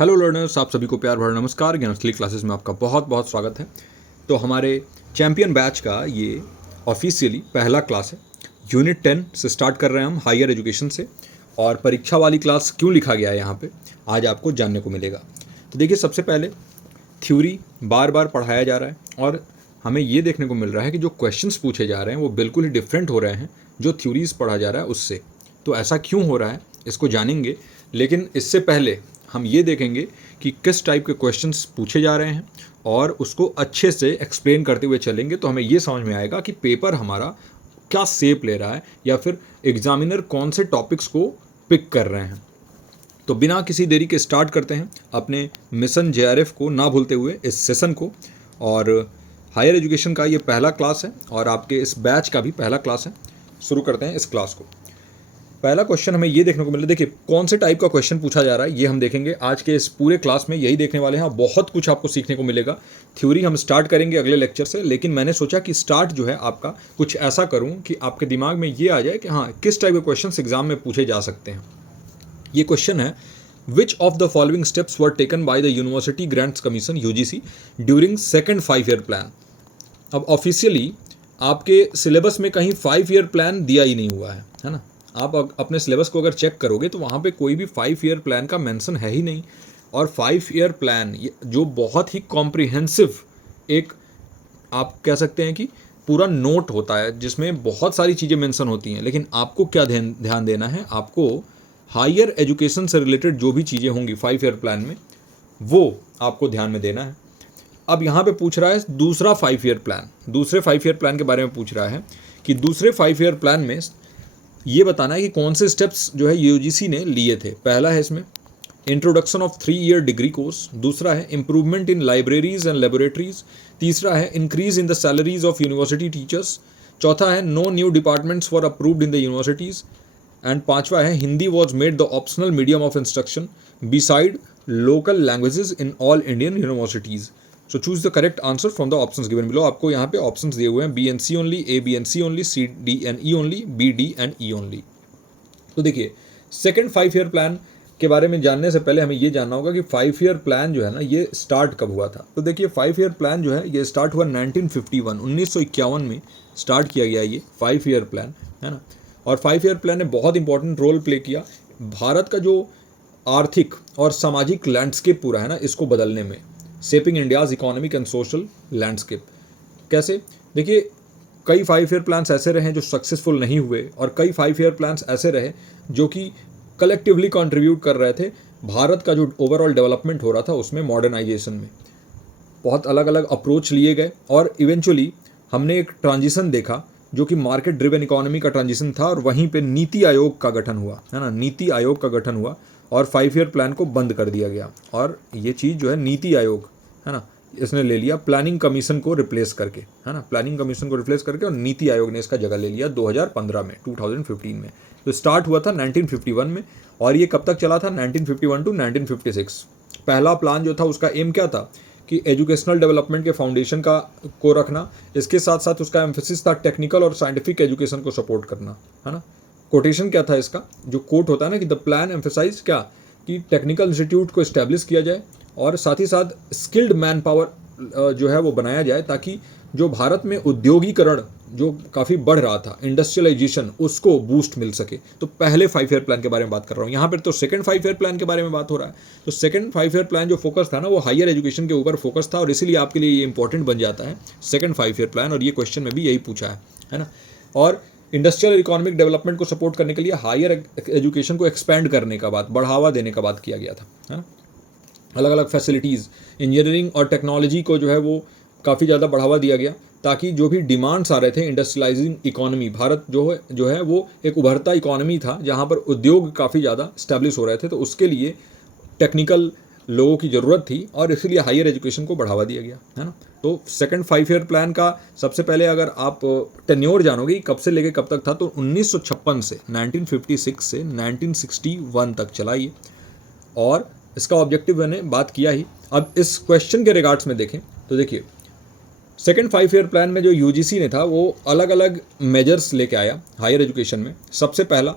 Hello learners, आप सभी को प्यार भरा नमस्कार। ज्ञानस्थली क्लासेस में आपका बहुत बहुत स्वागत है। तो हमारे चैंपियन बैच का ये ऑफिशियली पहला क्लास है। यूनिट 10 से स्टार्ट कर रहे हैं हम हायर एजुकेशन से, और परीक्षा वाली क्लास क्यों लिखा गया है यहाँ पे आज आपको जानने को मिलेगा। तो देखिए, सबसे पहले थ्योरी बार बार पढ़ाया जा रहा है और हमें ये देखने को मिल रहा है कि जो क्वेश्चंस पूछे जा रहे हैं वो बिल्कुल ही डिफरेंट हो रहे हैं जो थ्योरीज पढ़ा जा रहा है उससे। तो ऐसा क्यों हो रहा है इसको जानेंगे, लेकिन इससे पहले हम ये देखेंगे कि किस टाइप के क्वेश्चंस पूछे जा रहे हैं और उसको अच्छे से एक्सप्लेन करते हुए चलेंगे तो हमें ये समझ में आएगा कि पेपर हमारा क्या शेप ले रहा है या फिर एग्जामिनर कौन से टॉपिक्स को पिक कर रहे हैं। तो बिना किसी देरी के स्टार्ट करते हैं अपने मिशन जेआरएफ को ना भूलते हुए इस सेशन को। और हायर एजुकेशन का ये पहला क्लास है और आपके इस बैच का भी पहला क्लास है। शुरू करते हैं इस क्लास को। पहला क्वेश्चन हमें ये देखने को मिला, देखिए कौन से टाइप का क्वेश्चन पूछा जा रहा है ये हम देखेंगे आज के इस पूरे क्लास में, यही देखने वाले हैं। बहुत कुछ आपको सीखने को मिलेगा। थ्योरी हम स्टार्ट करेंगे अगले लेक्चर से, लेकिन मैंने सोचा कि स्टार्ट जो है आपका कुछ ऐसा करूं कि आपके दिमाग में ये आ जाए कि हाँ, किस टाइप के क्वेश्चन एग्जाम में पूछे जा सकते हैं। ये क्वेश्चन है, which of the following steps were taken by the university grants commission UGC during second 5 year plan. अब ऑफिशियली आपके सिलेबस में कहीं 5 ईयर प्लान दिया ही नहीं हुआ है ना। आप अपने सिलेबस को अगर चेक करोगे तो वहाँ पे कोई भी 5 ईयर प्लान का मेंशन है ही नहीं। और 5 ईयर प्लान जो बहुत ही कॉम्प्रिहेंसिव एक, आप कह सकते हैं कि पूरा नोट होता है जिसमें बहुत सारी चीज़ें मेंशन होती हैं, लेकिन आपको क्या ध्यान देना है, आपको हायर एजुकेशन से रिलेटेड जो भी चीज़ें होंगी 5 ईयर प्लान में वो आपको ध्यान में देना है। अब यहाँ पे पूछ रहा है दूसरा 5 ईयर प्लान, दूसरे 5 ईयर प्लान के बारे में पूछ रहा है कि दूसरे 5 ईयर प्लान में ये बताना है कि कौन से स्टेप्स जो है यूजीसी ने लिए थे। पहला है इसमें introduction of 3 year degree course, दूसरा है improvement in libraries and laboratories, तीसरा है increase in the salaries of university teachers, चौथा है no new departments for approved in the universities, and पांचवा है Hindi was made the optional medium of instruction beside local languages in all Indian universities. So choose the correct answer from the options given below. आपको यहाँ पे options दिए हुए हैं, B and C only, A B and C only, C D and E only, B D and E only. तो देखिए, second 5 year plan के बारे में जानने से पहले हमें ये जानना होगा कि 5 ईयर प्लान जो है ना ये स्टार्ट कब हुआ था। तो देखिए, 5 ईयर प्लान जो है ये स्टार्ट हुआ 1951, 1951 में स्टार्ट किया गया ये 5 ईयर प्लान, है ना। और 5 ईयर प्लान ने बहुत इंपॉर्टेंट रोल प्ले किया भारत का जो आर्थिक और सामाजिक लैंडस्केप पूरा है ना इसको बदलने में, shaping India's economic and social landscape. कैसे? देखिए, कई 5 ईयर प्लान्स ऐसे रहे जो सक्सेसफुल नहीं हुए और कई 5 ईयर प्लान्स ऐसे रहे जो कि कलेक्टिवली कंट्रीब्यूट कर रहे थे भारत का जो ओवरऑल डेवलपमेंट हो रहा था उसमें, मॉडर्नाइजेशन में। बहुत अलग अलग अप्रोच लिए गए और इवेंचुअली हमने एक ट्रांजिशन देखा जो कि मार्केट ड्रिवन इकोनॉमी का ट्रांजिशन था, और वहीं पे नीति आयोग का गठन हुआ, है ना। नीति आयोग का गठन हुआ और 5 ईयर प्लान को बंद कर दिया गया। और ये चीज़ जो है नीति आयोग, है ना, इसने ले लिया प्लानिंग कमीशन को रिप्लेस करके, है ना। प्लानिंग कमीशन को रिप्लेस करके और नीति आयोग ने इसका जगह ले लिया 2015 में, 2015 में। तो स्टार्ट हुआ था 1951 में और ये कब तक चला था, 1951 टू 1956। पहला प्लान जो था उसका एम क्या था कि एजुकेशनल डेवलपमेंट के फाउंडेशन को रखना, इसके साथ साथ उसका एम्फेसिस था टेक्निकल और साइंटिफिक एजुकेशन को सपोर्ट करना, है ना। कोटेशन क्या था इसका, जो कोट होता है ना कि द प्लान एम्फेसाइज क्या, कि टेक्निकल इंस्टीट्यूट को इस्टेब्लिश किया जाए और साथ ही साथ स्किल्ड मैन पावर जो है वो बनाया जाए, ताकि जो भारत में उद्योगीकरण जो काफ़ी बढ़ रहा था, इंडस्ट्रियलाइजेशन, उसको बूस्ट मिल सके। तो पहले 5 ईयर प्लान के बारे में बात कर रहा हूँ यहाँ पर। तो सेकंड 5 ईयर प्लान के बारे में बात हो रहा है। तो सेकंड 5 ईयर प्लान जो फोकस था ना वो हायर एजुकेशन के ऊपर फोकस था, और इसीलिए आपके लिए ये इंपॉर्टेंट बन जाता है सेकंड 5 ईयर प्लान, और ये क्वेश्चन में भी यही पूछा है ना। और इंडस्ट्रियल और इकोनॉमिक डेवलपमेंट को सपोर्ट करने के लिए हायर एजुकेशन को एक्सपेंड करने का बात, बढ़ावा देने का बात किया गया था, है ना। अलग अलग फैसिलिटीज़, इंजीनियरिंग और टेक्नोलॉजी को जो है वो काफ़ी ज़्यादा बढ़ावा दिया गया, ताकि जो भी डिमांड्स आ रहे थे, इंडस्ट्रियलाइजिंग इकोनॉमी, भारत जो है वो एक उभरता इकोनॉमी था जहाँ पर उद्योग काफ़ी ज़्यादा स्टैब्लिश हो रहे थे। तो उसके लिए टेक्निकल लोगों की ज़रूरत थी और इसीलिए हायर एजुकेशन को बढ़ावा दिया गया, है ना। तो सेकंड 5 ईयर प्लान का सबसे पहले अगर आप टेन्योर जानोगे कब से लेके कब तक था, तो 1956 से 1956 से 1961 तक चला ये, और इसका ऑब्जेक्टिव मैंने बात किया ही। अब इस क्वेश्चन के रिगार्ड्स में देखें तो देखिए, सेकेंड 5 ईयर प्लान में जो यूजीसी ने था वो अलग अलग मेजर्स लेके आया हायर एजुकेशन में। सबसे पहला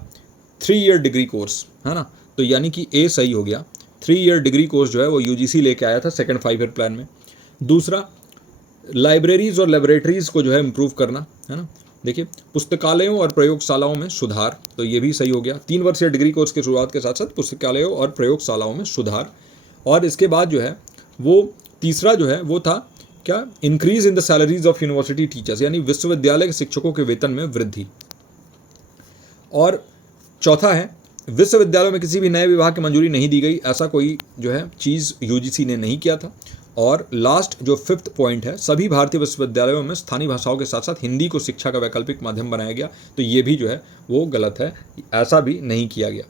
3 ईयर डिग्री कोर्स, है ना। तो यानी कि ए सही हो गया, 3 ईयर डिग्री कोर्स जो है वो यूजीसी लेके आया था सेकंड 5 ईयर प्लान में। दूसरा, लाइब्रेरीज और लेबोरेटरीज़ को जो है इम्प्रूव करना, है ना। देखिए, पुस्तकालयों और प्रयोगशालाओं में सुधार, तो ये भी सही हो गया। 3 वर्षीय डिग्री कोर्स की शुरुआत के साथ साथ पुस्तकालयों और प्रयोगशालाओं में सुधार। और इसके बाद जो है वो तीसरा जो है वो था क्या, increase in the salaries of university teachers, यानी विश्वविद्यालय के शिक्षकों के वेतन में वृद्धि। और चौथा है, विश्वविद्यालयों में किसी भी नए विभाग की मंजूरी नहीं दी गई, ऐसा कोई जो है चीज़ यूजीसी ने नहीं किया था। और लास्ट जो 5th पॉइंट है, सभी भारतीय विश्वविद्यालयों में स्थानीय भाषाओं के साथ साथ हिंदी को शिक्षा का वैकल्पिक माध्यम बनाया गया, तो ये भी जो है वो गलत है, ऐसा भी नहीं किया गया।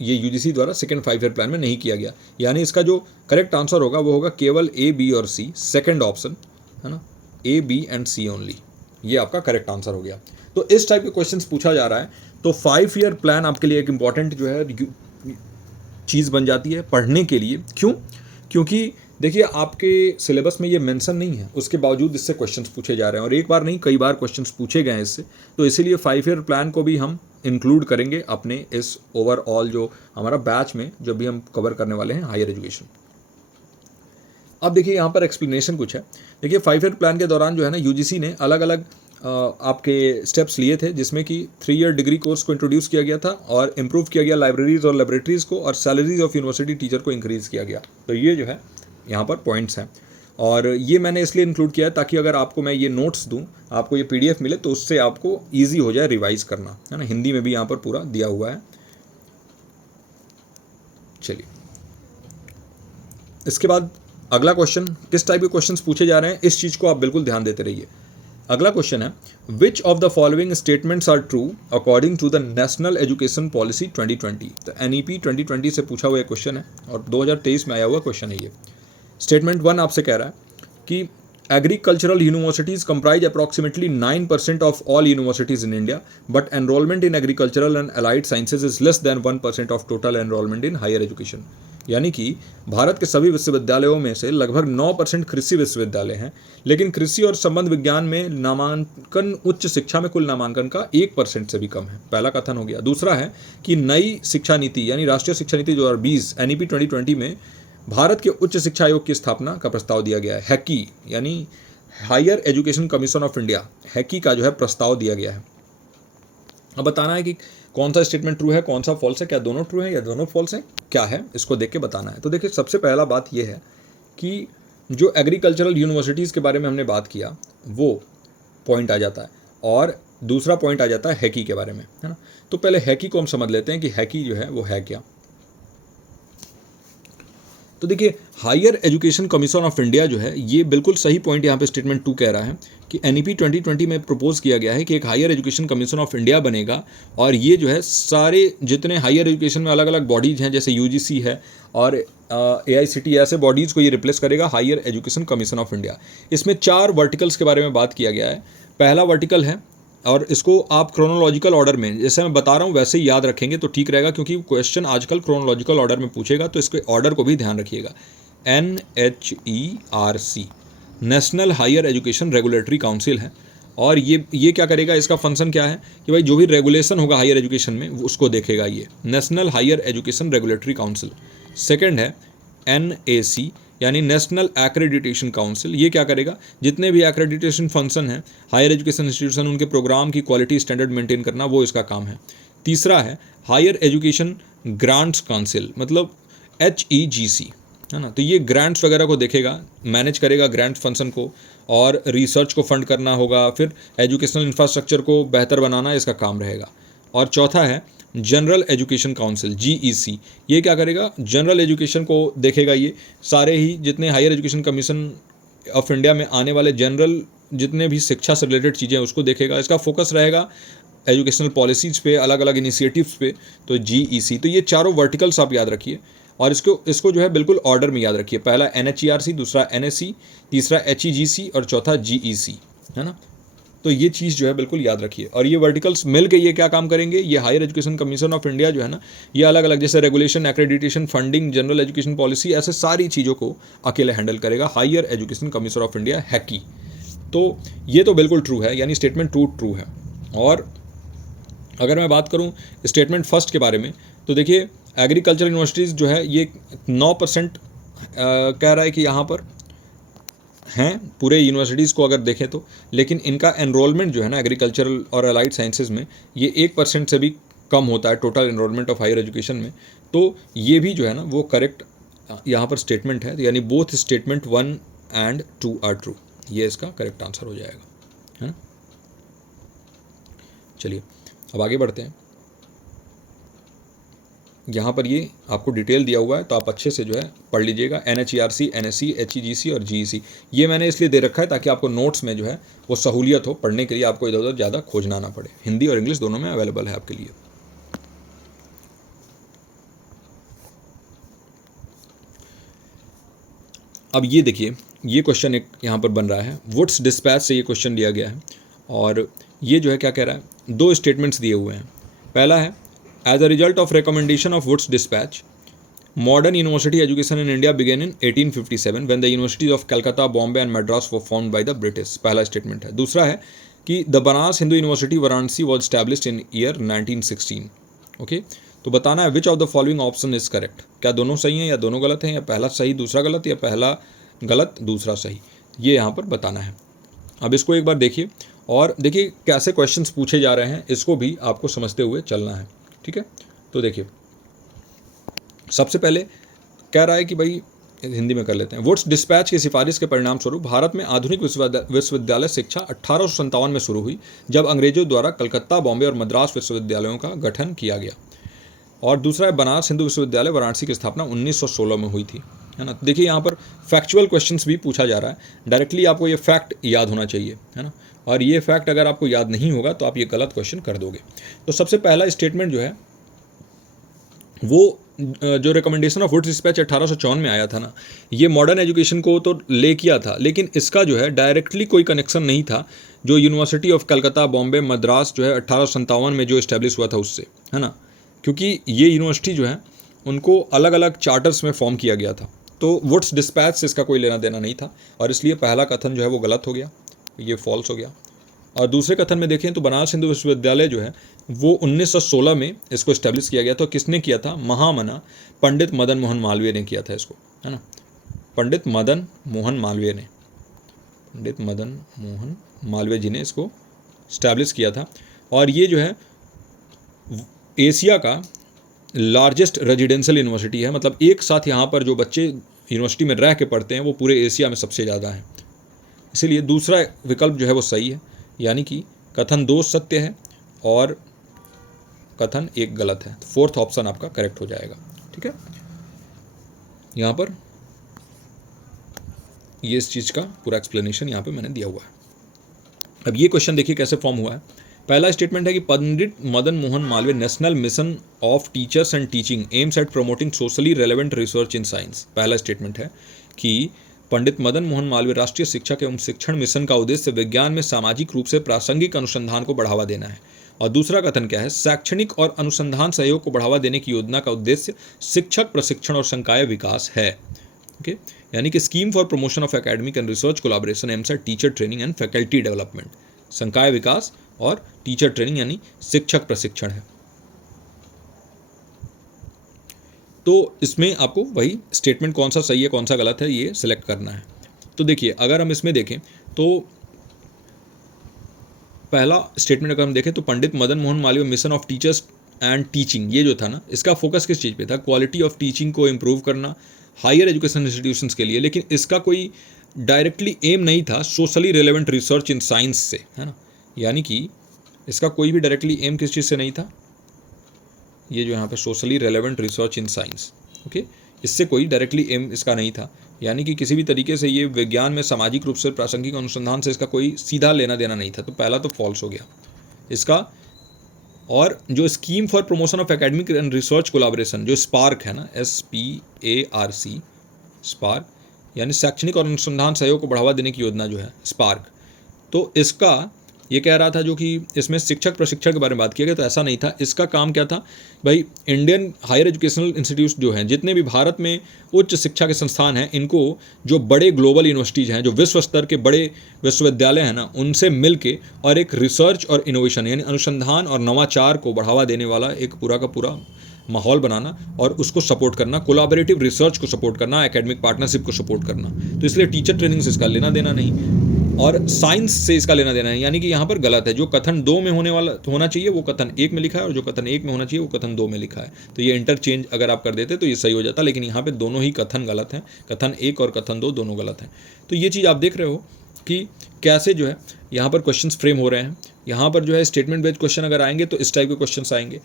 ये यूजीसी द्वारा सेकंड 5 ईयर प्लान में नहीं किया गया, यानी इसका जो करेक्ट आंसर होगा वो होगा केवल ए, बी और सी, सेकंड ऑप्शन, है ना, ए, बी एंड सी ओनली, ये आपका करेक्ट आंसर हो गया। तो इस टाइप के क्वेश्चंस पूछा जा रहा है, तो 5 ईयर प्लान आपके लिए एक इंपॉर्टेंट जो है चीज़ बन जाती है पढ़ने के लिए। क्यों? क्योंकि देखिए, आपके सिलेबस में ये मेंशन नहीं है, उसके बावजूद इससे क्वेश्चंस पूछे जा रहे हैं, और एक बार नहीं कई बार क्वेश्चंस पूछे गए हैं इससे, तो इसीलिए 5 ईयर प्लान को भी हम इंक्लूड करेंगे अपने इस ओवरऑल जो हमारा बैच में, जब भी हम कवर करने वाले हैं हायर एजुकेशन। अब देखिए यहाँ पर एक्सप्लेनेशन कुछ है। देखिए, 5 ईयर प्लान के दौरान जो है ना, यूजीसी ने अलग अलग आपके स्टेप्स लिए थे, जिसमें कि 3 ईयर डिग्री कोर्स को इंट्रोड्यूस किया गया था, और इम्प्रूव किया गया लाइब्रेरीज और लेबोरेटरीज़ को, और सैलरीज ऑफ यूनिवर्सिटी टीचर को इंक्रीज़ किया गया। तो ये जो है यहाँ पर पॉइंट्स हैं, और ये मैंने इसलिए इंक्लूड किया है ताकि अगर आपको मैं ये नोट्स दूँ, आपको ये पीडीएफ मिले, तो उससे आपको ईजी हो जाए रिवाइज करना, है ना। हिंदी में भी यहाँ पर पूरा दिया हुआ है। चलिए, इसके बाद अगला क्वेश्चन, किस टाइप के क्वेश्चंस पूछे जा रहे हैं, इस चीज़ को आप बिल्कुल ध्यान देते रहिए। अगला क्वेश्चन है, which of the following statements are true according to the national education policy 2020। तो NEP 2020 से पूछा हुआ एक क्वेश्चन है, और 2023 में आया हुआ क्वेश्चन है ये। स्टेटमेंट 1 आपसे कह रहा है कि agricultural universities comprise approximately 9% of all universities in India, but enrolment in agricultural and allied sciences is less than 1% of total enrolment in higher education. यानी कि भारत के सभी विश्वविद्यालयों में से लगभग 9% कृषि विश्वविद्यालय हैं, लेकिन कृषि और संबंध विज्ञान में नामांकन उच्च शिक्षा में कुल नामांकन का 1% से भी कम है। पहला कथन हो गया। दूसरा है कि नई शिक्षा नीति यानी राष्ट्रीय शिक्षा नीति 2020 NEP 2020 में भारत के उच्च शिक्षा आयोग की स्थापना का प्रस्ताव दिया गया है। हैकी यानी higher education commission of India, HECI का जो है प्रस्ताव दिया गया है। अब बताना है कि कौन सा स्टेटमेंट ट्रू है, कौन सा फॉल्स है, क्या दोनों ट्रू है या दोनों फॉल्स हैं, क्या है, इसको देख के बताना है। तो देखिए, सबसे पहला बात यह है कि जो एग्रीकल्चरल यूनिवर्सिटीज़ के बारे में हमने बात किया वो पॉइंट आ जाता है, और दूसरा पॉइंट आ जाता है हैकी के बारे में, है ना। तो पहले हैकी को हम समझ लेते हैं कि हैकी जो है वो है क्या। तो देखिए, higher education commission of India जो है, ये बिल्कुल सही पॉइंट यहाँ पे स्टेटमेंट 2 कह रहा है कि NEP 2020 में प्रपोज किया गया है कि एक higher education commission of India बनेगा, और ये जो है सारे जितने हायर एजुकेशन में अलग अलग बॉडीज़ हैं, जैसे UGC है और AICTE, ऐसे बॉडीज़ को ये रिप्लेस करेगा higher education commission of India. इसमें 4 वर्टिकल्स के बारे में बात किया गया है। पहला वर्टिकल है, और इसको आप क्रोनोलॉजिकल ऑर्डर में, जैसे मैं बता रहा हूँ वैसे ही याद रखेंगे तो ठीक रहेगा, क्योंकि क्वेश्चन आजकल क्रोनोलॉजिकल ऑर्डर में पूछेगा, तो इसके ऑर्डर को भी ध्यान रखिएगा। NHERC national higher education regulatory council है, और ये क्या करेगा, इसका फंक्शन क्या है कि भाई जो भी रेगुलेशन होगा हायर एजुकेशन में उसको देखेगा, ये national higher education regulatory council. Second है NAC यानी नेशनल एक्रेडिटेशन काउंसिल, ये क्या करेगा, जितने भी एक्रेडिटेशन फंक्शन हैं हायर एजुकेशन इंस्टीट्यूशन, उनके प्रोग्राम की क्वालिटी स्टैंडर्ड मेंटेन करना, वो इसका काम है। तीसरा है हायर एजुकेशन ग्रांट्स काउंसिल, मतलब HEGC, है ना। तो ये ग्रांट्स वगैरह को देखेगा, मैनेज करेगा ग्रांट फंक्शन को, और रिसर्च को फंड करना होगा, फिर एजुकेशनल इंफ्रास्ट्रक्चर को बेहतर बनाना इसका काम रहेगा। और चौथा है जनरल एजुकेशन काउंसिल GEC, ये क्या करेगा, जनरल एजुकेशन को देखेगा, ये सारे ही जितने higher education commission of India में आने वाले जनरल जितने भी शिक्षा से रिलेटेड चीज़ें हैं उसको देखेगा। इसका फोकस रहेगा एजुकेशनल पॉलिसीज़ पे, अलग अलग इनिशिएटिव्स पे, तो GEC। तो ये चारों वर्टिकल्स आप याद रखिए, और इसको जो है बिल्कुल ऑर्डर में याद रखिए। पहला NHERC, दूसरा NAC, तीसरा HEGC और चौथा GEC, है ना। तो ये चीज़ जो है बिल्कुल याद रखिए, और ये वर्टिकल्स मिल के ये क्या काम करेंगे, ये higher education commission of India जो है ना, ये अलग अलग जैसे regulation, accreditation, funding, general education policy, ऐसे सारी चीज़ों को अकेले हैंडल करेगा higher education commission of India, HECI. तो ये तो बिल्कुल ट्रू है, यानी स्टेटमेंट 2 ट्रू है। और अगर मैं बात करूँ स्टेटमेंट फर्स्ट के बारे में, तो देखिए एग्रीकल्चर यूनिवर्सिटीज़ जो है ये 9% कह रहा है कि यहाँ पर हैं पूरे यूनिवर्सिटीज़ को अगर देखें तो, लेकिन इनका एनरोलमेंट जो है ना एग्रीकल्चरल और अलाइड साइंसेज में ये 1% से भी कम होता है total enrolment of higher education में। तो ये भी जो है ना वो करेक्ट यहाँ पर स्टेटमेंट है, यानी both statement 1 and 2 are true, ये इसका करेक्ट आंसर हो जाएगा, है ना। चलिए अब आगे बढ़ते हैं। यहाँ पर ये आपको डिटेल दिया हुआ है तो आप अच्छे से जो है पढ़ लीजिएगा। NHERC, NSE, HEGC और GEC ये मैंने इसलिए दे रखा है ताकि आपको नोट्स में जो है वो सहूलियत हो, पढ़ने के लिए आपको इधर उधर ज़्यादा खोजना ना पड़े। हिंदी और इंग्लिश दोनों में अवेलेबल है आपके लिए। अब ये देखिए, ये क्वेश्चन एक यहाँ पर बन रहा है, वुड्स डिस्पैच से ये क्वेश्चन लिया गया है और ये जो है क्या कह रहा है, 2 स्टेटमेंट्स दिए हुए हैं। पहला है as a result of recommendation of Wood's dispatch modern university education in India began in 1857 when the universities of Calcutta, Bombay and Madras were formed by the British. पहला स्टेटमेंट है। दूसरा है कि the Banaras Hindu university Varanasi was established in year 1916। Okay, तो बताना है which of the following option is correct, क्या दोनों सही हैं या दोनों गलत हैं, या पहला सही दूसरा गलत, या पहला गलत दूसरा सही, ये यहाँ पर बताना है। अब इसको एक बार देखिए और देखिए कैसे क्वेश्चंस पूछे जा रहे हैं, इसको भी आपको समझते हुए चलना है, ठीक है। तो देखिए सबसे पहले कह रहा है कि भाई हिंदी में कर लेते हैं। वुड्स डिस्पैच की सिफारिश के परिणाम स्वरूप भारत में आधुनिक विश्वविद्यालय शिक्षा 1857 में शुरू हुई, जब अंग्रेजों द्वारा कलकत्ता, बॉम्बे और मद्रास विश्वविद्यालयों का गठन किया गया। और दूसरा है बनारस हिंदू विश्वविद्यालय वाराणसी की स्थापना 1916 में हुई थी, है ना। देखिए यहाँ पर फैक्चुअल क्वेश्चंस भी पूछा जा रहा है, डायरेक्टली आपको ये फैक्ट याद होना चाहिए, है ना। और ये फैक्ट अगर आपको याद नहीं होगा तो आप ये गलत क्वेश्चन कर दोगे। तो सबसे पहला स्टेटमेंट जो है वो जो रिकमेंडेशन ऑफ वुड्स डिस्पैच 1854 में आया था ना, ये मॉडर्न एजुकेशन को तो ले किया था, लेकिन इसका जो है डायरेक्टली कोई कनेक्शन नहीं था जो यूनिवर्सिटी ऑफ कलकत्ता, बॉम्बे, मद्रास जो है 1857 में जो इस्टेब्लिश हुआ था उससे, है ना। क्योंकि ये यूनिवर्सिटी जो है उनको अलग अलग चार्टर्स में फॉर्म किया गया था, तो वुड्स डिस्पैच से इसका कोई लेना देना नहीं था, और इसलिए पहला कथन जो है वो गलत हो गया, ये फॉल्स हो गया। और दूसरे कथन में देखें तो बनारस हिंदू विश्वविद्यालय जो है वो 1916 में इसको इस्टेब्लिश किया गया। तो किसने किया था? महामना पंडित मदन मोहन मालवीय ने किया था इसको, है ना। पंडित मदन मोहन मालवीय ने, पंडित मदन मोहन मालवीय जी ने इसको इस्टेब्लिश किया था। और ये जो है एशिया का लार्जेस्ट रेजिडेंशियल यूनिवर्सिटी है, मतलब एक साथ यहाँ पर जो बच्चे यूनिवर्सिटी में रह के पढ़ते हैं वो पूरे एशिया में सबसे ज़्यादा है। इसीलिए दूसरा विकल्प जो है वो सही है, यानी कि कथन 2 सत्य है और कथन 1 गलत है। फोर्थ ऑप्शन आपका करेक्ट हो जाएगा, ठीक है। यहाँ पर ये इस चीज़ का पूरा एक्सप्लेनेशन यहाँ पे मैंने दिया हुआ है। अब ये क्वेश्चन देखिए कैसे फॉर्म हुआ है। पहला स्टेटमेंट है कि Pandit Madan Mohan Malviya national mission of teachers and teaching aims at promoting socially relevant research in science. पहला स्टेटमेंट है कि पंडित मदन मोहन मालवीय राष्ट्रीय शिक्षक एवं शिक्षण मिशन का उद्देश्य विज्ञान में सामाजिक रूप से प्रासंगिक अनुसंधान को बढ़ावा देना है। और दूसरा कथन क्या है? शैक्षणिक और अनुसंधान सहयोग को बढ़ावा देने की योजना का उद्देश्य शिक्षक प्रशिक्षण और संकाय विकास है। ओके, यानी कि scheme for promotion of academic and research collaboration aims at teacher training and faculty development. संकाय विकास और टीचर ट्रेनिंग यानी शिक्षक प्रशिक्षण है। तो इसमें आपको वही स्टेटमेंट कौन सा सही है कौन सा गलत है ये सिलेक्ट करना है। तो देखिए अगर हम इसमें देखें तो पहला स्टेटमेंट अगर हम देखें तो Pandit Madan Mohan Malviya mission of teachers and teaching, ये जो था ना इसका फोकस किस चीज़ पे था? क्वालिटी ऑफ टीचिंग को इम्प्रूव करना हायर एजुकेशन इंस्टीट्यूशंस के लिए, लेकिन इसका कोई डायरेक्टली एम नहीं था socially relevant research in science से, है ना। यानी कि इसका कोई भी डायरेक्टली एम किस चीज़ से नहीं था, ये जो यहाँ पे socially relevant research in science, okay, इससे कोई डायरेक्टली एम इसका नहीं था। यानी कि किसी भी तरीके से ये विज्ञान में सामाजिक रूप से प्रासंगिक अनुसंधान से इसका कोई सीधा लेना देना नहीं था। तो पहला तो फॉल्स हो गया इसका। और जो scheme for promotion of academic and research collaboration जो स्पार्क है ना, SPARC, स्पार्क यानी शैक्षणिक और अनुसंधान सहयोग को बढ़ावा देने की योजना जो है स्पार्क, तो इसका ये कह रहा था जो कि इसमें शिक्षक प्रशिक्षण के बारे में बात किया गया, तो ऐसा नहीं था। इसका काम क्या था भाई? इंडियन हायर एजुकेशनल इंस्टीट्यूट्स जो हैं, जितने भी भारत में उच्च शिक्षा के संस्थान हैं, इनको जो बड़े ग्लोबल यूनिवर्सिटीज़ हैं, जो विश्व स्तर के बड़े विश्वविद्यालय हैं ना, उनसे मिल के और एक रिसर्च और इनोवेशन यानी अनुसंधान और नवाचार को बढ़ावा देने वाला एक पूरा का पूरा माहौल बनाना और उसको सपोर्ट करना, कोलैबोरेटिव रिसर्च को सपोर्ट करना, एकेडमिक पार्टनरशिप को सपोर्ट करना। तो इसलिए टीचर ट्रेनिंग से इसका लेना देना नहीं और साइंस से इसका लेना देना नहीं, यानी कि यहाँ पर गलत है। जो कथन 2 में होना चाहिए वो कथन 1 में लिखा है, और जो कथन 1 में होना चाहिए वो कथन 2 में लिखा है। तो ये इंटरचेंज अगर आप कर देते तो ये सही हो जाता, लेकिन यहाँ पर दोनों ही कथन गलत हैं, कथन 1 और कथन 2 दोनों गलत हैं। तो ये चीज़ आप देख रहे हो कि कैसे जो है यहाँ पर क्वेश्चंस फ्रेम हो रहे हैं। यहाँ पर जो है स्टेटमेंट बेस्ड क्वेश्चन अगर आएंगे तो इस टाइप के क्वेश्चंस आएंगे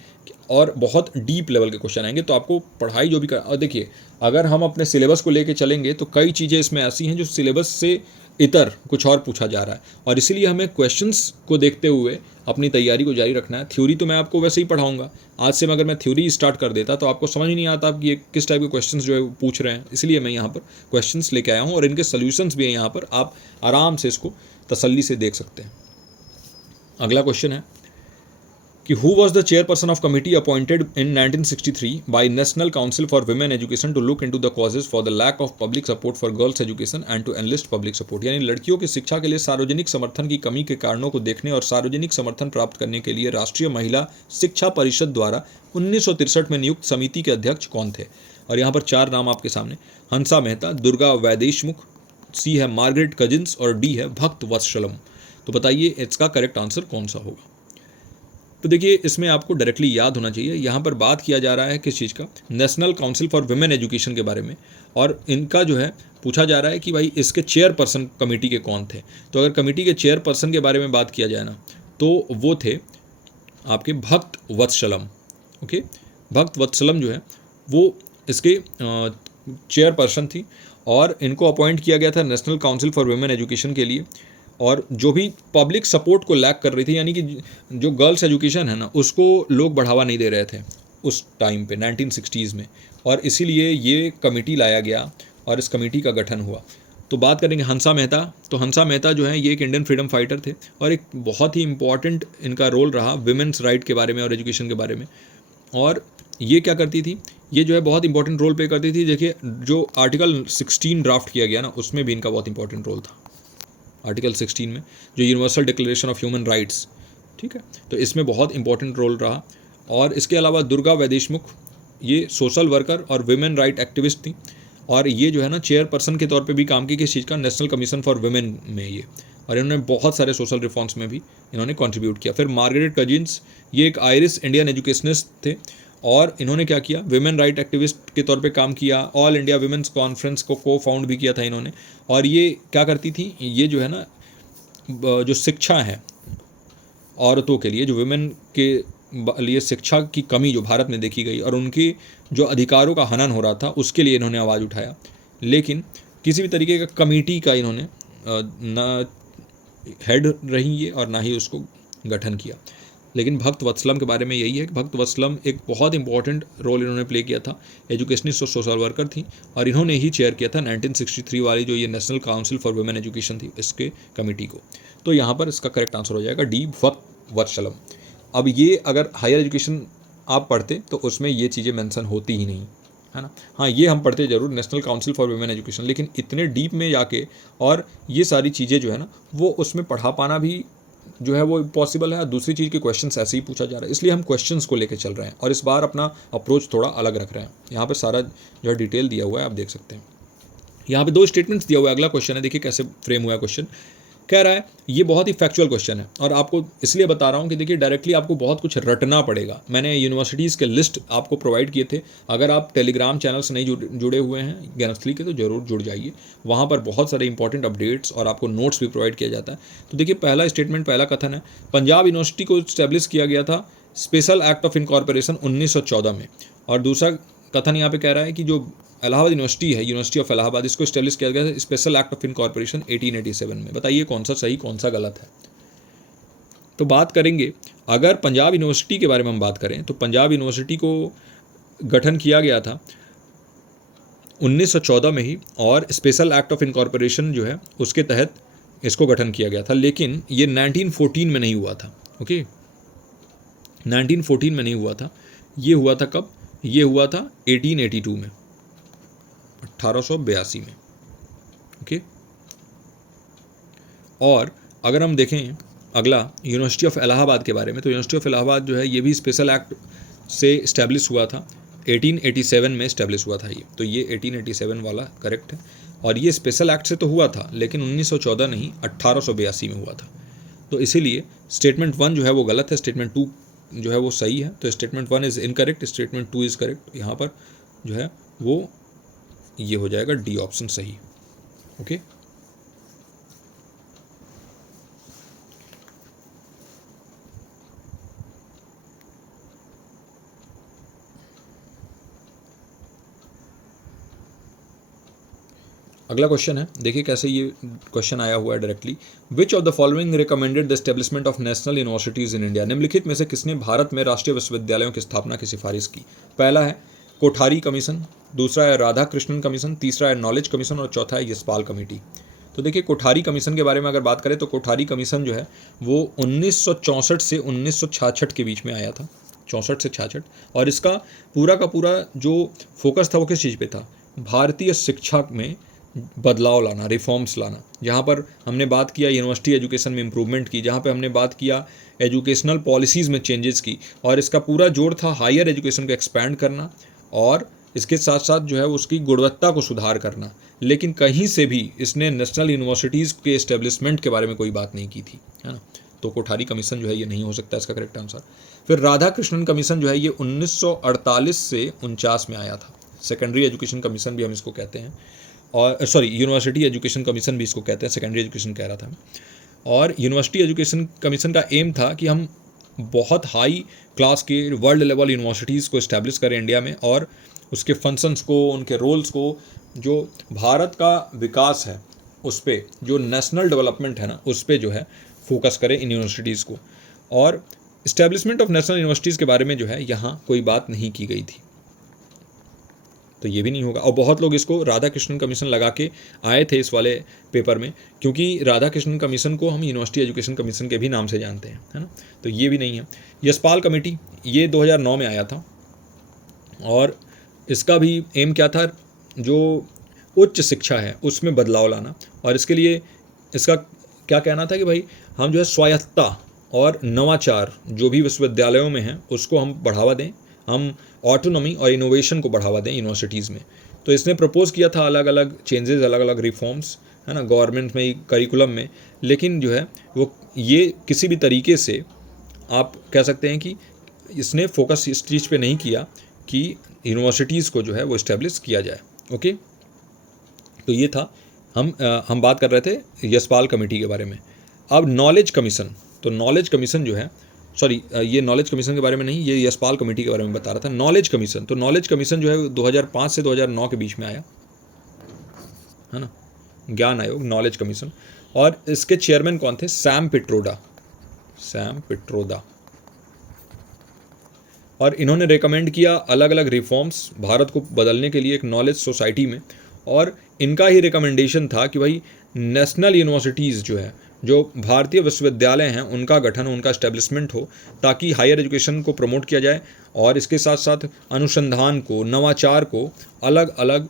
और बहुत डीप लेवल के क्वेश्चन आएंगे। तो आपको पढ़ाई जो भी कर, और देखिए अगर हम अपने सिलेबस को लेके चलेंगे तो कई चीज़ें इसमें ऐसी हैं जो सिलेबस से इतर कुछ और पूछा जा रहा है, और इसीलिए हमें क्वेश्चंस को देखते हुए अपनी तैयारी को जारी रखना है। थ्योरी तो मैं आपको वैसे ही पढ़ाऊंगा, आज से अगर मैं थ्योरी स्टार्ट कर देता तो आपको समझ ही नहीं आता कि ये किस टाइप के क्वेश्चंस जो है पूछ रहे हैं। इसलिए मैं यहाँ पर क्वेश्चंस लेके आया हूँ और इनके सोल्यूशंस भी हैं यहाँ पर, आप आराम से इसको तसल्ली से देख सकते हैं। अगला क्वेश्चन है कि who was the chairperson of committee appointed in 1963 by national council for women education to look into the causes for the lack of public support for girls education and to enlist public support. यानी लड़कियों की शिक्षा के लिए सार्वजनिक समर्थन की कमी के कारणों को देखने और सार्वजनिक समर्थन प्राप्त करने के लिए राष्ट्रीय महिला शिक्षा परिषद द्वारा 1963 में नियुक्त समिति के अध्यक्ष कौन थे। और यहाँ पर 4 नाम आपके सामने, हंसा मेहता, दुर्गा वैदेशमुख, सी है मार्गरेट कजिन्स और डी है भक्त वत्सलम। तो बताइए इसका करेक्ट आंसर कौन सा होगा। तो देखिए इसमें आपको डायरेक्टली याद होना चाहिए, यहाँ पर बात किया जा रहा है किस चीज़ का, national council for women education के बारे में, और इनका जो है पूछा जा रहा है कि भाई इसके चेयरपर्सन कमेटी के कौन थे। तो अगर कमेटी के चेयरपर्सन के बारे में बात किया जाए ना तो वो थे आपके भक्त वत्सलम। ओके, भक्त वत्सलम जो है वो इसके चेयरपर्सन थी और इनको अपॉइंट किया गया था national council for women education के लिए, और जो भी पब्लिक सपोर्ट को लैक कर रही थी, यानी कि जो गर्ल्स एजुकेशन है ना उसको लोग बढ़ावा नहीं दे रहे थे उस टाइम पे 1960s में, और इसीलिए ये कमेटी लाया गया और इस कमेटी का गठन हुआ। तो बात करेंगे हंसा मेहता। तो हंसा मेहता जो है ये एक इंडियन फ्रीडम फाइटर थे और एक बहुत ही इंपॉर्टेंट इनका रोल रहा विमेंस राइट के बारे में और एजुकेशन के बारे में। और ये क्या करती थी, ये जो है बहुत इंपॉर्टेंट रोल प्ले करती थी। देखिए जो आर्टिकल 16 ड्राफ्ट किया गया ना उसमें भी इनका बहुत इंपॉर्टेंट रोल था, आर्टिकल 16 में जो universal declaration of human rights, ठीक है, तो इसमें बहुत इंपॉर्टेंट रोल रहा। और इसके अलावा दुर्गा वैदेशमुख ये सोशल वर्कर और वुमेन राइट एक्टिविस्ट थी, और ये जो है ना चेयरपर्सन के तौर पे भी काम की किस चीज़ का, नेशनल कमीशन फॉर वुमेन में ये, और इन्होंने बहुत सारे सोशल रिफॉर्म्स में भी इन्होंने कंट्रीब्यूट किया। फिर मार्गरेट कजिन्स ये एक आयरिश इंडियन एजुकेशनिस्ट थे और इन्होंने क्या किया, विमेन राइट एक्टिविस्ट के तौर पे काम किया। ऑल इंडिया विमेंस कॉन्फ्रेंस को फाउंड भी किया था इन्होंने। और ये क्या करती थी, ये जो है ना जो शिक्षा है औरतों के लिए, जो विमेन के लिए शिक्षा की कमी जो भारत में देखी गई और उनके जो अधिकारों का हनन हो रहा था उसके लिए इन्होंने आवाज़ उठाया, लेकिन किसी भी तरीके का कमेटी का इन्होंने ना हेड रही ये और ना ही उसको गठन किया। लेकिन भक्त वत्सलम के बारे में यही है कि भक्त वत्सलम एक बहुत इंपॉर्टेंट रोल इन्होंने प्ले किया था, एजुकेशनिस्ट और सोशल वर्कर थी, और इन्होंने ही चेयर किया था 1963 वाली जो ये national council for women education थी इसके कमेटी को। तो यहाँ पर इसका करेक्ट आंसर हो जाएगा डी, भक्त वत्सलम। अब ये अगर हायर एजुकेशन आप पढ़ते तो उसमें ये चीज़ें मेंशन होती ही नहीं, है ना। हाँ, ये हम पढ़ते जरूर national council for women education, लेकिन इतने डीप में जाके और ये सारी चीज़ें जो है ना वो उसमें पढ़ा पाना भी जो है वो पॉसिबल है। दूसरी चीज़ के क्वेश्चंस ऐसे ही पूछा जा रहा है, इसलिए हम क्वेश्चंस को लेकर चल रहे हैं और इस बार अपना अप्रोच थोड़ा अलग रख रहे हैं। यहाँ पर सारा जो है डिटेल दिया हुआ है, आप देख सकते हैं। यहाँ पे 2 स्टेटमेंट्स दिया हुआ है। अगला क्वेश्चन है, देखिए कैसे फ्रेम हुआ है क्वेश्चन। कह रहा है, ये बहुत ही फैक्चुअल क्वेश्चन है और आपको इसलिए बता रहा हूँ कि देखिए डायरेक्टली आपको बहुत कुछ रटना पड़ेगा। मैंने यूनिवर्सिटीज़ के लिस्ट आपको प्रोवाइड किए थे, अगर आप टेलीग्राम चैनल से नहीं जुड़े हुए हैं ज्ञानस्थली के तो ज़रूर जुड़ जाइए, वहाँ पर बहुत सारे इंपॉर्टेंट अपडेट्स और आपको नोट्स भी प्रोवाइड किया जाता है। तो देखिए पहला स्टेटमेंट, पहला कथन है, पंजाब यूनिवर्सिटी को इस्टेब्लिश किया गया था स्पेशल एक्ट ऑफ इनकॉर्पोरेशन 1914 में। और दूसरा कथन यहाँ पे कह रहा है कि जो इलाहाबाद यूनिवर्सिटी है, यूनिवर्सिटी ऑफ इलाहाबाद, इसको इस्टेब्लिश किया गया था स्पेशल एक्ट ऑफ इनकॉर्पोरेशन 1887 में। बताइए कौन सा सही कौन सा गलत है। तो बात करेंगे, अगर पंजाब यूनिवर्सिटी के बारे में हम बात करें तो पंजाब यूनिवर्सिटी को गठन किया गया था 1914 में ही, और स्पेशल एक्ट ऑफ इनकॉर्पोरेशन जो है उसके तहत इसको गठन किया गया था, लेकिन ये 1914 में नहीं हुआ था। ओके, 1914 में नहीं हुआ था, ये हुआ था कब, ये हुआ था 1882 में, 1882 में। ओके, और अगर हम देखें अगला यूनिवर्सिटी ऑफ इलाहाबाद के बारे में, तो यूनिवर्सिटी ऑफ इलाहाबाद जो है ये भी स्पेशल एक्ट से इस्टेब्लिश हुआ था, 1887 में इस्टेब्लिश हुआ था ये, तो ये 1887 वाला करेक्ट है। और ये स्पेशल एक्ट से तो हुआ था, लेकिन 1914 नहीं 1882 में हुआ था। तो इसीलिए स्टेटमेंट 1 जो है वो गलत है, स्टेटमेंट 2 जो है वो सही है। तो statement 1 is incorrect, statement 2 is correct. यहाँ पर जो है वो ये हो जाएगा डी ऑप्शन सही। ओके, अगला क्वेश्चन है, देखिए कैसे ये क्वेश्चन आया हुआ है directly. Which of the following recommended the establishment of national universities in India? निम्नलिखित में से किसने भारत में राष्ट्रीय विश्वविद्यालयों की स्थापना की सिफारिश की? पहला है कोठारी कमीशन, दूसरा है राधा कृष्णन कमीशन, तीसरा है नॉलेज कमीशन और चौथा है यशपाल कमेटी। तो देखिए कोठारी कमीशन के बारे में अगर बात करें तो कोठारी कमीशन जो है वो 1964 से 1966 के बीच में आया था, 64 से 66। और इसका पूरा का पूरा जो फोकस था वो किस चीज़ पे था? भारतीय शिक्षा में बदलाव लाना, रिफॉर्म्स लाना। जहाँ पर हमने बात किया यूनिवर्सिटी एजुकेशन में इम्प्रूवमेंट की, जहाँ पे हमने बात किया एजुकेशनल पॉलिसीज़ में चेंजेस की, और इसका पूरा जोर था हायर एजुकेशन को एक्सपैंड करना और इसके साथ साथ जो है उसकी गुणवत्ता को सुधार करना। लेकिन कहीं से भी इसने नेशनल यूनिवर्सिटीज़ के इस्टेब्लिशमेंट के बारे में कोई बात नहीं की थी, है ना। तो कोठारी कमीशन जो है ये नहीं हो सकता इसका करेक्ट आंसर। फिर राधा कृष्णन कमीशन जो है ये 1948 से 49 में आया था। सेकेंडरी एजुकेशन कमीशन भी हम इसको कहते हैं, और सॉरी यूनिवर्सिटी एजुकेशन कमीशन भी इसको कहते हैं, सेकेंडरी एजुकेशन कह रहा था मैं। और यूनिवर्सिटी एजुकेशन कमीशन का एम था कि हम बहुत हाई क्लास के वर्ल्ड लेवल यूनिवर्सिटीज़ को इस्टेब्लिश करें इंडिया में, और उसके फंक्शंस को, उनके रोल्स को, जो भारत का विकास है उस पर, जो नेशनल डेवलपमेंट है ना उस पर जो है फोकस करें इन यूनिवर्सिटीज़ को। और इस्टेब्लिशमेंट ऑफ नेशनल यूनिवर्सिटीज़ के बारे में जो है यहाँ कोई बात नहीं की गई थी, तो ये भी नहीं होगा। और बहुत लोग इसको राधा कृष्णन कमीशन लगा के आए थे इस वाले पेपर में, क्योंकि राधा कृष्णन कमीशन को हम यूनिवर्सिटी एजुकेशन कमीशन के भी नाम से जानते हैं, है ना। तो ये भी नहीं है। यशपाल कमेटी ये 2009 में आया था, और इसका भी एम क्या था? जो उच्च शिक्षा है उसमें बदलाव लाना, और इसके लिए इसका क्या कहना था कि भाई हम जो है स्वायत्तता और नवाचार जो भी विश्वविद्यालयों में हैं उसको हम बढ़ावा दें, हम ऑटोनॉमी और इनोवेशन को बढ़ावा दें यूनिवर्सिटीज़ में। तो इसने प्रपोज किया था अलग अलग चेंजेस, अलग अलग रिफॉर्म्स, है ना, गवर्नमेंट में, करिकुलम में। लेकिन जो है वो ये किसी भी तरीके से आप कह सकते हैं कि इसने फोकस इस चीज़ पे नहीं किया कि यूनिवर्सिटीज़ को जो है वो इस्टेब्लिश किया जाए। ओके, तो ये था, हम बात कर रहे थे यशपाल कमेटी के बारे में। अब नॉलेज कमीशन, तो नॉलेज कमीशन जो है, सॉरी ये नॉलेज कमीशन के बारे में नहीं, ये यशपाल कमेटी के बारे में बता रहा था। नॉलेज कमीशन, तो नॉलेज कमीशन जो है 2005 से 2009 के बीच में आया, है ना, ज्ञान आयोग, नॉलेज कमीशन। और इसके चेयरमैन कौन थे? Sam Pitroda, Sam Pitroda. और इन्होंने रेकमेंड किया अलग अलग रिफॉर्म्स भारत को बदलने के लिए एक नॉलेज सोसाइटी में, और इनका ही रिकमेंडेशन था कि भाई नेशनल यूनिवर्सिटीज़ जो है, जो भारतीय विश्वविद्यालय हैं, उनका गठन, उनका इस्टेब्लिशमेंट हो, ताकि हायर एजुकेशन को प्रमोट किया जाए, और इसके साथ साथ अनुसंधान को, नवाचार को अलग अलग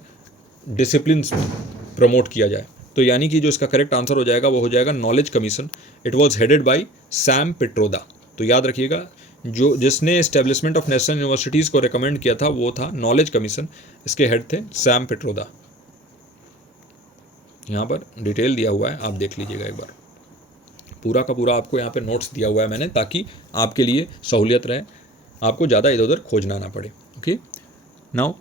डिसिप्लिन्स में प्रमोट किया जाए। तो यानी कि जो इसका करेक्ट आंसर हो जाएगा वो हो जाएगा knowledge commission. It was headed by Sam Pitroda. तो याद रखिएगा, जो जिसने इस्टेब्लिशमेंट ऑफ नेशनल यूनिवर्सिटीज़ को रिकमेंड किया था वो था नॉलेज कमीशन, इसके हेड थे सैम पिट्रोदा। यहाँ पर डिटेल दिया हुआ है, आप देख लीजिएगा एक बार, पूरा का पूरा आपको यहाँ पे नोट्स दिया हुआ है मैंने, ताकि आपके लिए सहूलियत रहे, आपको ज़्यादा इधर उधर खोजना ना पड़े। ओके, नाउ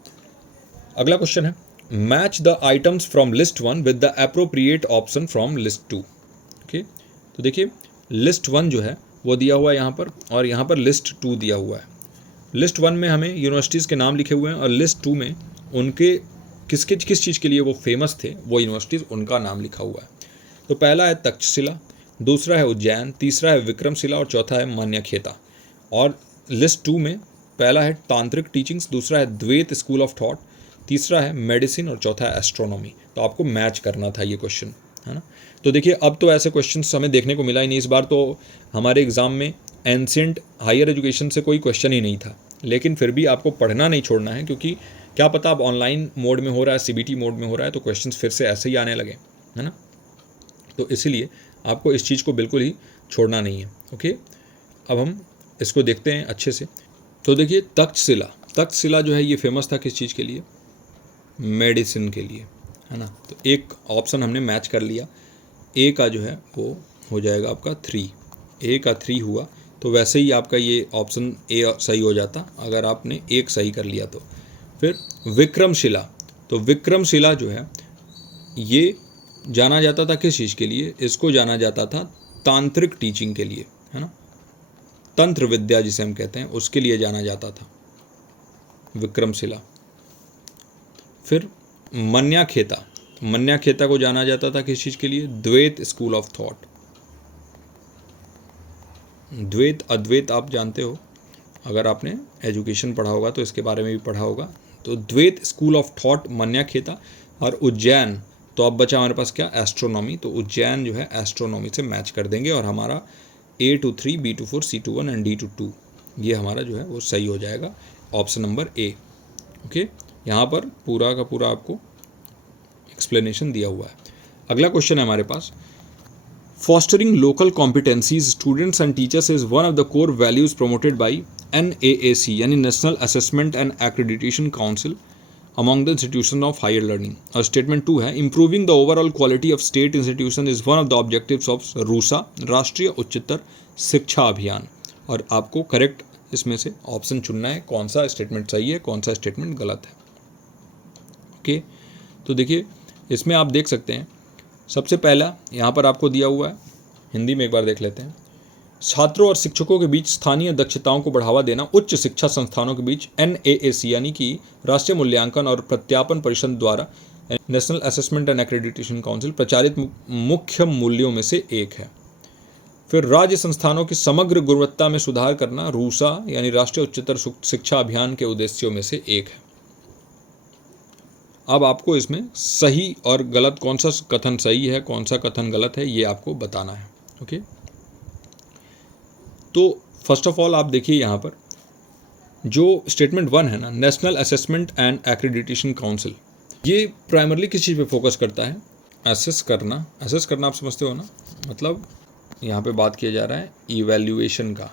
अगला क्वेश्चन है, match the items from list 1 with the appropriate option from list 2। Okay, तो देखिए लिस्ट 1 जो है वो दिया हुआ है यहाँ पर, और यहाँ पर लिस्ट 2 दिया हुआ है। लिस्ट 1 में हमें यूनिवर्सिटीज़ के नाम लिखे हुए हैं, और लिस्ट 2 में उनके किस चीज़ के लिए वो फेमस थे, वो यूनिवर्सिटीज़, उनका नाम लिखा हुआ है। तो पहला है तक्षशिला, दूसरा है उज्जैन, तीसरा है विक्रमशिला और चौथा है मान्यखेता। और लिस्ट 2 में पहला है तांत्रिक टीचिंग्स, दूसरा है द्वैत स्कूल ऑफ थॉट, तीसरा है मेडिसिन और चौथा है एस्ट्रोनॉमी। तो आपको मैच करना था ये क्वेश्चन, है ना। तो देखिए अब तो ऐसे क्वेश्चन हमें देखने को मिला ही नहीं इस बार, तो हमारे एग्ज़ाम में एंशिएंट हायर एजुकेशन से कोई क्वेश्चन ही नहीं था। लेकिन फिर भी आपको पढ़ना नहीं छोड़ना है, क्योंकि क्या पता अब ऑनलाइन मोड में हो रहा है, सीबीटी मोड में हो रहा है, तो क्वेश्चन फिर से ऐसे ही आने लगे, है ना। तो इसीलिए आपको इस चीज़ को बिल्कुल ही छोड़ना नहीं है। ओके, अब हम इसको देखते हैं अच्छे से। तो देखिए तक्षशिला जो है ये फेमस था किस चीज़ के लिए? मेडिसिन के लिए, है ना। तो एक ऑप्शन हमने मैच कर लिया, ए का जो है वो हो जाएगा आपका 3, ए का 3 हुआ। तो वैसे ही आपका ये ऑप्शन ए सही हो जाता अगर आपने एक सही कर लिया तो। फिर विक्रमशिला, तो विक्रमशिला जो है ये जाना जाता था किस चीज़ के लिए? इसको जाना जाता था तांत्रिक टीचिंग के लिए, है ना, तंत्र विद्या जिसे हम कहते हैं उसके लिए जाना जाता था विक्रमशिला। फिर मन्याखेता को जाना जाता था किस चीज़ के लिए? द्वैत स्कूल ऑफ थॉट। द्वैत अद्वैत आप जानते हो, अगर आपने एजुकेशन पढ़ा होगा तो इसके बारे में भी पढ़ा होगा। तो द्वैत स्कूल ऑफ थॉट मन्याखेता। और उज्जैन, तो अब बचा हमारे पास क्या? एस्ट्रोनॉमी। तो उज्जैन जो है एस्ट्रोनॉमी से मैच कर देंगे और हमारा A23, B24, C21 and D22 ये हमारा जो है वो सही हो जाएगा, ऑप्शन नंबर ए। ओके, यहाँ पर पूरा का पूरा आपको एक्सप्लेनेशन दिया हुआ है। अगला क्वेश्चन है हमारे पास, fostering local competencies students and teachers is one of the core values promoted by NAAC यानी national assessment and accreditation council among the institutions of higher learning। और स्टेटमेंट 2 है, improving the overall quality of state institution is one of the objectives of RUSA राष्ट्रीय उच्चतर शिक्षा अभियान। और आपको correct इसमें से ऑप्शन चुनना है, कौन सा स्टेटमेंट सही है, कौन सा स्टेटमेंट गलत है। ओके, तो देखिए इसमें आप देख सकते हैं, सबसे पहला यहाँ पर आपको दिया हुआ है, हिंदी में एक बार देख लेते हैं। छात्रों और शिक्षकों के बीच स्थानीय दक्षताओं को बढ़ावा देना उच्च शिक्षा संस्थानों के बीच NAAC यानी कि राष्ट्रीय मूल्यांकन और प्रत्यापन परिषद द्वारा national assessment and accreditation council प्रचारित मुख्य मूल्यों में से एक है। फिर राज्य संस्थानों की समग्र गुणवत्ता में सुधार करना रूसा यानी राष्ट्रीय उच्चतर शिक्षा अभियान के उद्देश्यों में से एक है। अब आपको इसमें सही और गलत कौन सा कथन सही है, कौन सा कथन गलत है, ये आपको बताना है। ओके, तो फर्स्ट ऑफ ऑल आप देखिए यहाँ पर जो स्टेटमेंट 1 है ना, national assessment and accreditation council, ये प्राइमरली किस चीज़ पे फोकस करता है? असेस करना आप समझते हो ना, मतलब यहाँ पे बात किया जा रहा है इवैल्यूएशन का।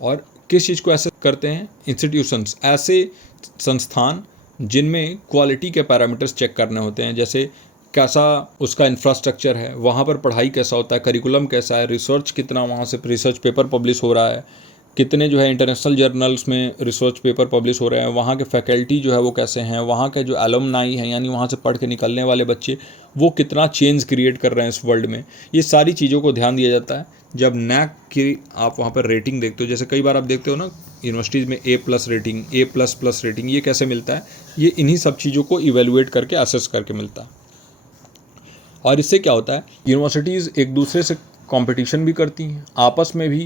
और किस चीज़ को असेस करते हैं? इंस्टीट्यूशंस, ऐसे संस्थान जिनमें क्वालिटी के पैरामीटर्स चेक करने होते हैं, जैसे कैसा उसका इंफ्रास्ट्रक्चर है, वहाँ पर पढ़ाई कैसा होता है, करिकुलम कैसा है, रिसर्च कितना वहाँ से रिसर्च पेपर पब्लिश हो रहा है, कितने जो है इंटरनेशनल जर्नल्स में रिसर्च पेपर पब्लिश हो रहे हैं, वहाँ के फैकल्टी जो है वो कैसे हैं, वहाँ के जो एलुमनाई हैं यानी वहाँ से पढ़ के निकलने वाले बच्चे वो कितना चेंज क्रिएट कर रहे हैं इस वर्ल्ड में, ये सारी चीज़ों को ध्यान दिया जाता है। जब NAAC की आप वहाँ पर रेटिंग देखते हो, जैसे कई बार आप देखते हो ना यूनिवर्सिटीज़ में A+ रेटिंग, A++ रेटिंग, ये कैसे मिलता है? ये इन्हीं सब चीज़ों को इवेलुएट करके असेस करके मिलता है। और इससे क्या होता है, यूनिवर्सिटीज़ एक दूसरे से कंपटीशन भी करती हैं, आपस में भी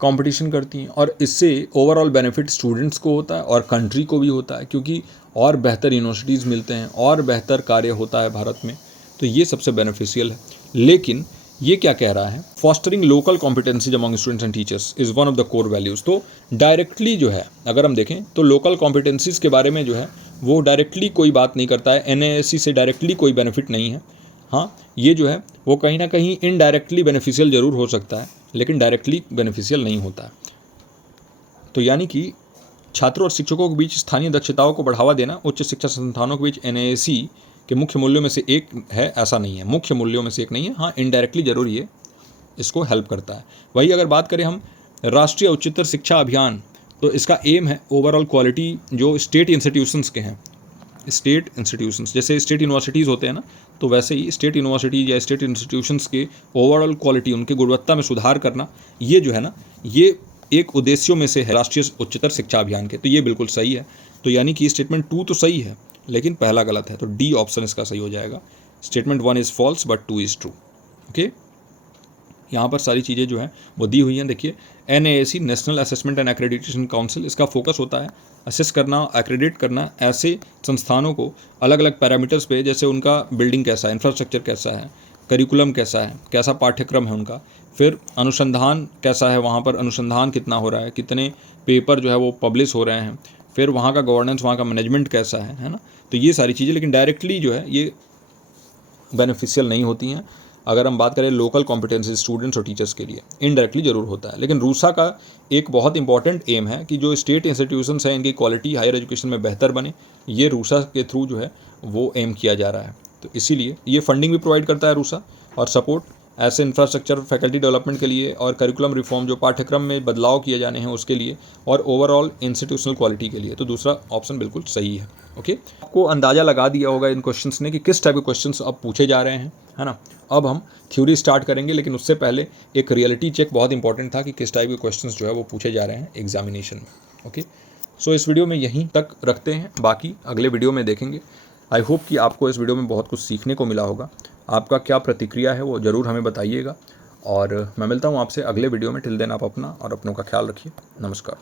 कंपटीशन करती हैं, और इससे ओवरऑल बेनिफिट स्टूडेंट्स को होता है और कंट्री को भी होता है, क्योंकि और बेहतर यूनिवर्सिटीज़ मिलते हैं और बेहतर कार्य होता है भारत में, तो ये सबसे बेनिफिशियल है। लेकिन ये क्या कह रहा है, fostering local competencies among students and teachers is one of the core values. तो डायरेक्टली जो है अगर हम देखें तो लोकल कॉम्पिटेंसीज के बारे में जो है वो डायरेक्टली कोई बात नहीं करता है, NAAC से डायरेक्टली कोई बेनिफिट नहीं है। हाँ, ये जो है वो कहीं ना कहीं इनडायरेक्टली बेनिफिशियल ज़रूर हो सकता है, लेकिन डायरेक्टली बेनिफिशियल नहीं होता है। तो यानी कि छात्रों और शिक्षकों के बीच स्थानीय दक्षताओं को बढ़ावा देना उच्च शिक्षा संस्थानों के बीच NAAC के मुख्य मूल्यों में से एक है, ऐसा नहीं है, मुख्य मूल्यों में से एक नहीं है। हाँ, इनडायरेक्टली जरूर ये इसको हेल्प करता है। वही अगर बात करें हम राष्ट्रीय उच्चतर शिक्षा अभियान, तो इसका एम है ओवरऑल क्वालिटी जो स्टेट इंस्टीट्यूशंस के हैं, स्टेट इंस्टीट्यूशंस जैसे स्टेट यूनिवर्सिटीज़ होते हैं ना, तो वैसे ही स्टेट यूनिवर्सिटीज़ या स्टेट इंस्टीट्यूशंस के ओवरऑल क्वालिटी, उनकी गुणवत्ता में सुधार करना, ये जो है ना, ये एक उद्देश्यों में से है राष्ट्रीय उच्चतर शिक्षा अभियान के। तो ये बिल्कुल सही है। तो यानी कि स्टेटमेंट 2 तो सही है लेकिन पहला गलत है, तो डी ऑप्शन इसका सही हो जाएगा। Statement 1 is false but 2 is true. Okay, यहाँ पर सारी चीज़ें जो हैं वो दी हुई हैं। देखिए NAAC national assessment and accreditation council, इसका फोकस होता है असेस करना, एक्रेडिट करना ऐसे संस्थानों को अलग अलग पैरामीटर्स पे, जैसे उनका बिल्डिंग कैसा है, इंफ्रास्ट्रक्चर कैसा है, करिकुलम कैसा है, कैसा पाठ्यक्रम है उनका, फिर अनुसंधान कैसा है, वहाँ पर अनुसंधान कितना हो रहा है, कितने पेपर जो है वो पब्लिश हो रहे हैं, फिर वहाँ का गवर्नेंस, वहाँ का मैनेजमेंट कैसा है ना। तो ये सारी चीज़ें लेकिन डायरेक्टली जो है ये बेनिफिशियल नहीं होती हैं। अगर हम बात करें लोकल कॉम्पिटेंसी स्टूडेंट्स और टीचर्स के लिए इनडायरेक्टली ज़रूर होता है। लेकिन रूसा का एक बहुत इंपॉर्टेंट एम है कि जो स्टेट इंस्टीट्यूशंस हैं इनकी क्वालिटी हायर एजुकेशन में बेहतर बने, ये रूसा के थ्रू जो है वो एम किया जा रहा है। तो इसीलिए ये फंडिंग भी प्रोवाइड करता है रूसा, और सपोर्ट ऐसे इंफ्रास्ट्रक्चर फैकल्टी डेवलपमेंट के लिए, और करिकुलम रिफॉर्म जो पाठ्यक्रम में बदलाव किए जाने हैं उसके लिए, और ओवरऑल इंस्टीट्यूशनल क्वालिटी के लिए। तो दूसरा ऑप्शन बिल्कुल सही है। ओके, आपको अंदाज़ा लगा दिया होगा इन क्वेश्चंस ने कि किस टाइप के क्वेश्चंस अब पूछे जा रहे हैं, है ना। अब हम थ्योरी स्टार्ट करेंगे, लेकिन उससे पहले एक रियलिटी चेक बहुत इंपॉर्टेंट था कि किस टाइप के क्वेश्चंस जो है वो पूछे जा रहे हैं एग्जामिनेशन में। ओके, सो इस वीडियो में यहीं तक रखते हैं, बाकी अगले वीडियो में देखेंगे। आई होप कि आपको इस वीडियो में बहुत कुछ सीखने को मिला होगा। आपका क्या प्रतिक्रिया है वो ज़रूर हमें बताइएगा, और मैं मिलता हूँ आपसे अगले वीडियो में। टिल देन आप अपना और अपनों का ख्याल रखिए। नमस्कार।